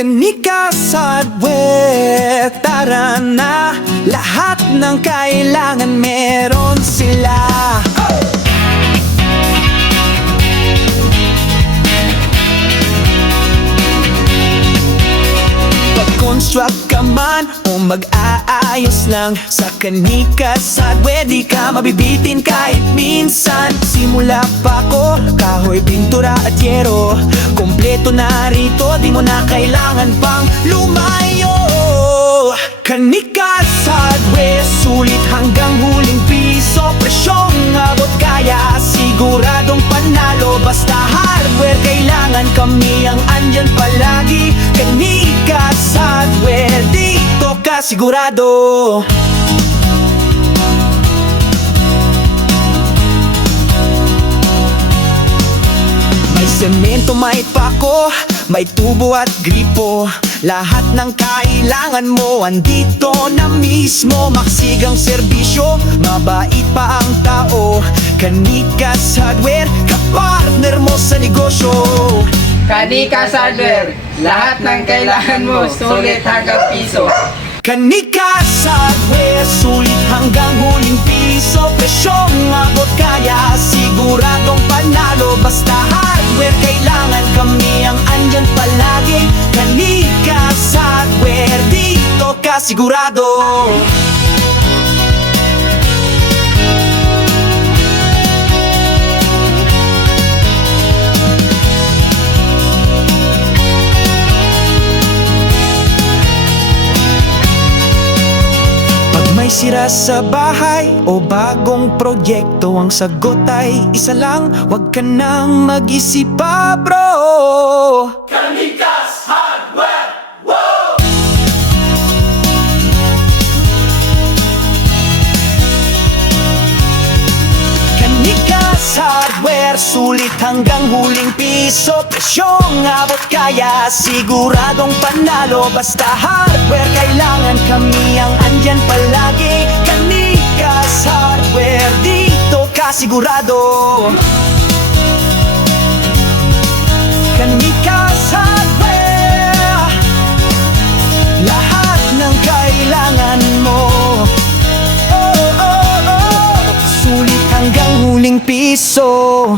Canica's Hardware, tara na. Lahat ng kailangan meron sila. Pag-construct ka man o mag-aayos lang, sa Canica's Hardware di ka mabibitin kahit minsan. Simula pa ko, kahoy, pintura at yero, kompleto na rito, di mo na kailangan pang lumayo. Canica's Hardware, sulit hanggang huling piso, presyong abot kaya, siguradong panalo. Basta hardware, kailangan kami ang andyan palagi. Canica's Hardware, dito ka sigurado. May semento, may pako, may tubo at gripo, lahat ng kailangan mo andito na mismo. Maksigang serbisyo, mabait pa ang tao. Canica's Hardware, kapartner mo sa negosyo. Canica's Hardware, lahat ng kailangan mo, sulit hanggang piso. Canica's Hardware, sulit hanggang huling piso, presyong abot kaya, siguradong panalo. Basta hardware, kailangan kami ang andyan palagi. Canica's Hardware, dito ka sigurado. May sira sa bahay o bagong proyekto, ang sagot ay isa lang, wag ka nang mag-isip pa, bro. Canica's Hardware! Wow! Canica's Hardware, sulit hanggang huling piso, presyong abot kaya, siguradong panalo. Basta hardware, kailangan kami ang andyan palagi. Canica's Hardware, dito ka sigurado. Canica's Hardware, lahat ng kailangan mo. Oh, oh, oh, sulit hanggang huling piso.